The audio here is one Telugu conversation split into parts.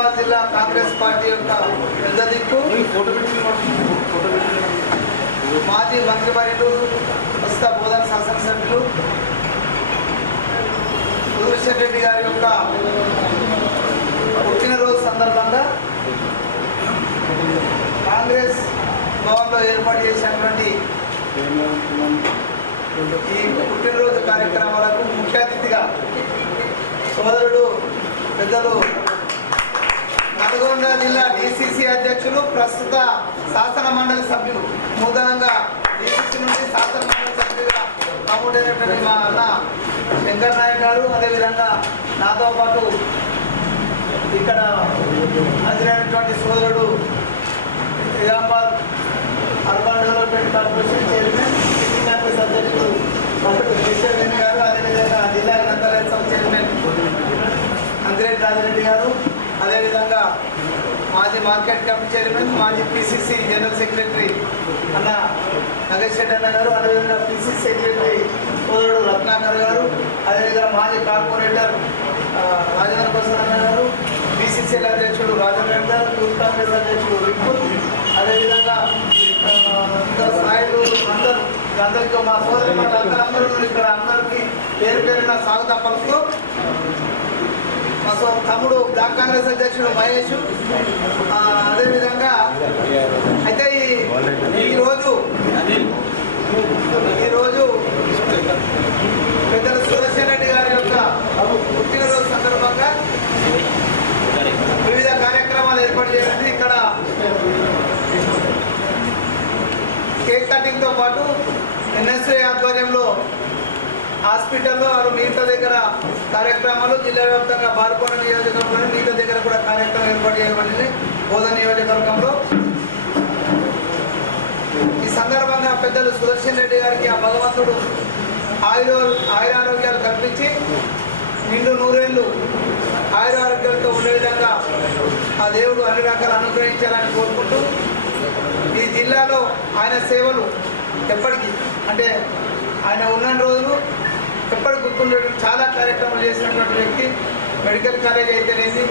నిజామాబాద్ జిల్లా కాంగ్రెస్ పార్టీ యొక్క పెద్ద దిక్కు మాజీ మంత్రివర్యులు ప్రస్తుత బోధన శాసనసభ్యులు సుదర్శన్ రెడ్డి గారి యొక్క పుట్టినరోజు సందర్భంగా కాంగ్రెస్ భవన్లో ఏర్పాటు చేసినటువంటి ఈ పుట్టినరోజు కార్యక్రమాలకు ముఖ్య అతిథిగా సోదరుడు పెద్దలు నల్గొండ జిల్లా డిసిసి అధ్యక్షులు ప్రస్తుత శాసన మండలి సభ్యులు నూతనంగా డిసిసి నుండి శాసన మండలి సభ్యులుగా నమోదైనటువంటి మా అన్న శంకర్ నాయక్ గారు, అదేవిధంగా నాతో పాటు ఇక్కడ హాజరైనటువంటి సోదరుడు Nizamabad urban development corporation chairman city Congress అధ్యక్షుడు కిషోర్ గారు, అదేవిధంగా జిల్లా గ్రంథాలయ సంస్థ చైర్మన్ అంగిరెడ్డి రాజిరెడ్డి గారు, అదేవిధంగా మాజీ మార్కెట్ కమిటీ చైర్మన్, మాజీ పిసిసి జనరల్ సెక్రటరీ అన్న నగేష్ రెడ్డి అన్న గారు, అదేవిధంగా పిసిసి సెక్రటరీ సోదరుడు రత్నాకర్ గారు, అదేవిధంగా మాజీ కార్పొరేటర్ రాజేంద్ర ప్రసాద్ అన్న గారు, పిసిసిఎల్ అధ్యక్షుడు రాజేంద్ర రెడ్డి గారు, యూత్ కాంగ్రెస్ అధ్యక్షుడు రిపుల్, అదేవిధంగా ఇంకా స్థాయిలు అందరికీ మా సోదరి అందరూ ఇక్కడ అందరికీ పేరు పేరున స్వాగతం పలుకుతూ మా తమ్ముడు బ్లాక్ కాంగ్రెస్ అధ్యక్షుడు మహేష్, అదేవిధంగా అయితే ఈరోజు పెద్దలు సుదర్శన్ రెడ్డి గారి యొక్క పుట్టినరోజు సందర్భంగా వివిధ కార్యక్రమాలు ఏర్పాటు చేసింది. ఇక్కడ కేక్ కటింగ్తో పాటు ఎన్ఎస్ఏ ఆధ్వర్యంలో హాస్పిటల్లో మిగతా దగ్గర కార్యక్రమాలు, జిల్లా వ్యాప్తంగా బార్కోన నియోజకవర్గంలో మిగతా దగ్గర కూడా కార్యక్రమం ఏర్పాటు చేయబడింది బోధన నియోజకవర్గంలో. ఈ సందర్భంగా పెద్దలు సుదర్శన్ రెడ్డి గారికి ఆ భగవంతుడు ఆయురారోగ్యాలు కల్పించి నిండు నూరేళ్లు ఆయురారోగ్యాలతో ఉండే విధంగా ఆ దేవుడు అన్ని రకాలు అనుగ్రహించాలని కోరుకుంటూ ఈ జిల్లాలో ఆయన సేవలు ఎప్పటికీ అంటే ఆయన ఉన్న రోజులు ఎప్పటికి గుర్తుండే చాలా కార్యక్రమాలు చేసినటువంటి వ్యక్తి. మెడికల్ కాలేజ్ అయితేనేది,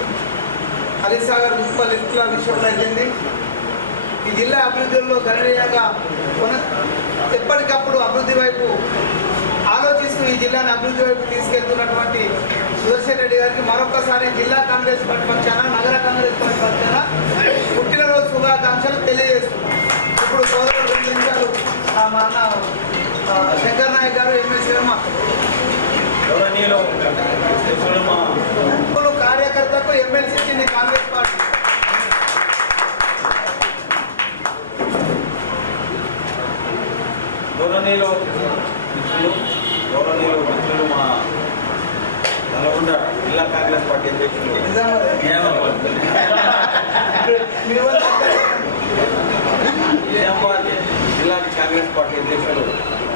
అలీసాగర్ మున్సిపల్ లిఫ్ట్ల విషయంలో అయితేంది, ఈ జిల్లా అభివృద్ధిలో గణనీయంగా ఎప్పటికప్పుడు అభివృద్ధి వైపు ఆలోచిస్తూ ఈ జిల్లాను అభివృద్ధి వైపు తీసుకెళ్తున్నటువంటి సుదర్శన్ రెడ్డి గారికి మరొకసారి జిల్లా కాంగ్రెస్ పార్టీ పక్షాన, నగర కాంగ్రెస్ పార్టీ పక్షాన పుట్టినరోజు శుభాకాంక్షలు తెలియజేస్తున్నాం. ఇప్పుడు సోదరుడు 2 నిమిషాలు మా అన్న శంకర్ నాయక్ గారు ఎమ్మెల్సీ గారు కార్యకర్తకు ఎమ్మెల్సీ ఇచ్చింది కాంగ్రెస్ పార్టీ. గౌరవనీయులు మా నల్గొండ జిల్లా కాంగ్రెస్ పార్టీ అధ్యక్షులు నిజామాబాద్ జిల్లా కాంగ్రెస్ పార్టీ అధ్యక్షులు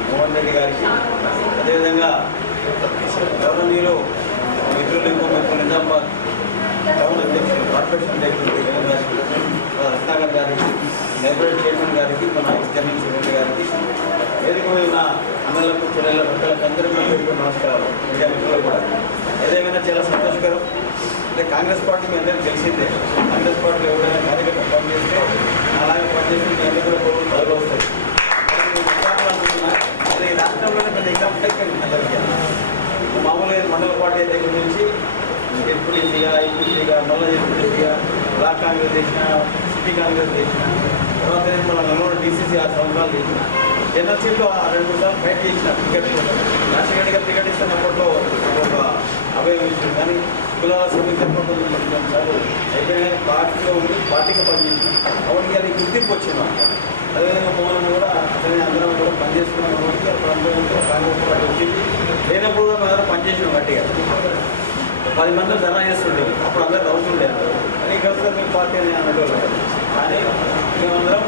మోహన్ రెడ్డి గారికి, అదేవిధంగా గౌరవనీయులు మిత్రులు నిజామాబాద్ టౌన్ అధ్యక్షులు కార్పొరేషన్ అధ్యక్షులు రత్నాకర్ గారికి, లైబ్రరీ చైర్మన్ గారికి, మన ఎక్స్టర్నల్ సెక్రటరీ గారికి, వేదిక మీద ఉన్న అన్నలకు, చెల్లెళ్ళ భక్తులకు అందరికీ పెట్టుకుని నమస్కారాలు. మీడియా మిత్రులు కూడా ఏదేమైనా చాలా సంతోషకరం. అంటే కాంగ్రెస్ పార్టీ మీ అందరికీ తెలిసిందే. కాంగ్రెస్ పార్టీ ఎవరైనా కార్యకర్త పనిచేస్తే అలాగే పనిచేస్తే మీ అందరూ కూడా కోరుకుని పదవులు వస్తాయి. అదే ఈ రాష్ట్రంలోనే పెద్ద ఎగ్జాంపుల్ అందరికీ మామూలుగా మండల పార్టీ దగ్గర నుంచి ఎంపీటీసీగా, ఎంపీగా, మళ్ళీ ఎంపీటీసీగా, బ్లాక్ కాంగ్రెస్ చేసిన, సిటీ కాంగ్రెస్ చేసిన, తర్వాత మన నల్గొండ డిసిసి 6 సంవత్సరాలు చేసిన, జనరల్ సీట్లో 2 సార్లు ఫైట్ చేసిన. టికెట్ రాజశేఖర్ గారు టికెట్ ఇస్తున్నప్పట్లో ఒక అభయం ఇచ్చింది. కానీ కులాల సమితి కొన్నిసార్లు అయిపోయినా పార్టీలో ఉండి పార్టీకి పనిచేసిన కాబట్టి అది గుర్తింపు వచ్చింది. అదేవిధంగా మోహన్ కూడా అతని అందరం కూడా పనిచేస్తున్నాం కాబట్టి అప్పుడు అందరూ కాంగ్రెస్ పార్టీ వచ్చింది. లేనప్పుడు కూడా అందరూ పనిచేసిన గట్టిగా 10 మంది ధర్నా చేస్తుండేవి. అప్పుడు అందరూ అవుతుండేది. కానీ ఇక్కడ వస్తే మీ పార్టీ అని అనేటోళ్ళు. కానీ మేమందరం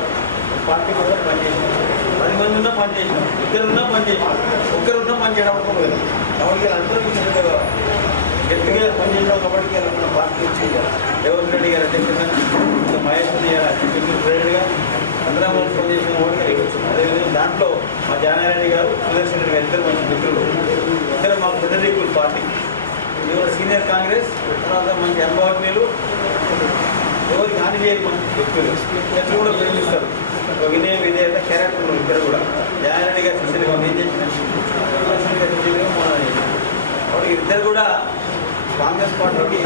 పార్టీ కూడా పనిచేసినాం. 10 మంది ఉన్నా పనిచేసినాం, 2 ఉన్నా పనిచేసినాం, 1 ఉన్నా పని చేయడం లేదు. కాబట్టి అందరూ గట్టిగా పనిచేయడం కాబట్టి మన పార్టీ వచ్చి రేవంత్ రెడ్డి గారు అధ్యక్షుడిగా, మహేష్ రెడ్డి గారు అధ్యక్షుడు ప్రెసిడెంట్గా అందరం పనిచేసిన ఓడికి వచ్చింది. అదేవిధంగా దాంట్లో మా జానారెడ్డి గారు, సుదర్శన్ రెడ్డి గారు 2 మంచి మిత్రులు. ఇద్దరు మాకు పెద్ద రీపుల్ పార్టీ ఇవాళ సీనియర్ కాంగ్రెస్, తర్వాత మంచి అనుభవజ్ఞులు, ఎవరికి హాని చేయని మంచి వ్యక్తులు, ఎట్లు కూడా ప్రేమిస్తారు. ఒక వినయ విధేయత క్యారెక్టర్ ఇద్దరు కూడా జయారెడ్డి గారి శిష్యులు ఏం చేసిన కాబట్టి ఇద్దరు కూడా కాంగ్రెస్ పార్టీకి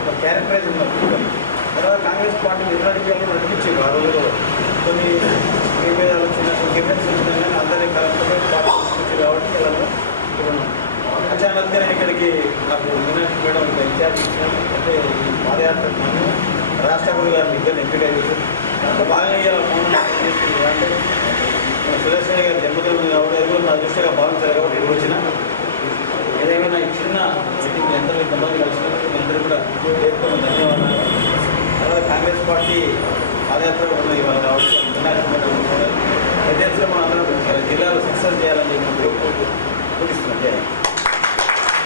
ఒక క్యారెక్టరైజ్ ఉన్నారు. తర్వాత కాంగ్రెస్ పార్టీ నిర్వహించాలని నడిపించారు. ఆ రోజుల్లో కొన్ని విభేదాలు చిన్న డిఫరెన్స్ వచ్చినా కానీ అందరినీ కరెక్ట్గా పార్టీ నడిపించారు. కాబట్టి ఇలా అచానక్గా ఇక్కడికి నాకు మీనాక్షి మేడం ఇన్ఛార్జ్ ఇచ్చినాను. అంటే ఈ పాదయాత్ర నాకు రాష్ట్రపతి గారిని ఇద్దరిని ఎంపిక చేశారు. దాంట్లో బాగా అంటే సురేష్ రెడ్డి గారి జన్మదినం కాబట్టి అది కూడా నా దృష్టిగా భావించారు. కాబట్టి ఇక్కడ వచ్చిన ఏదేమైనా ఈ చిన్న మీటింగ్ మీ అందరూ ఇంతమంది కలిసినందుకు మీ అందరూ కూడా పేర్కొన్న ధన్యవాదాలు. తర్వాత కాంగ్రెస్ పార్టీ పాదయాత్ర ఉన్న ఇవాళ కాబట్టి వినాయక పెద్ద ఎత్తున మనం అందరం జిల్లాలో సక్సెస్ చేయాలని చెప్పి కోరుకుంటూ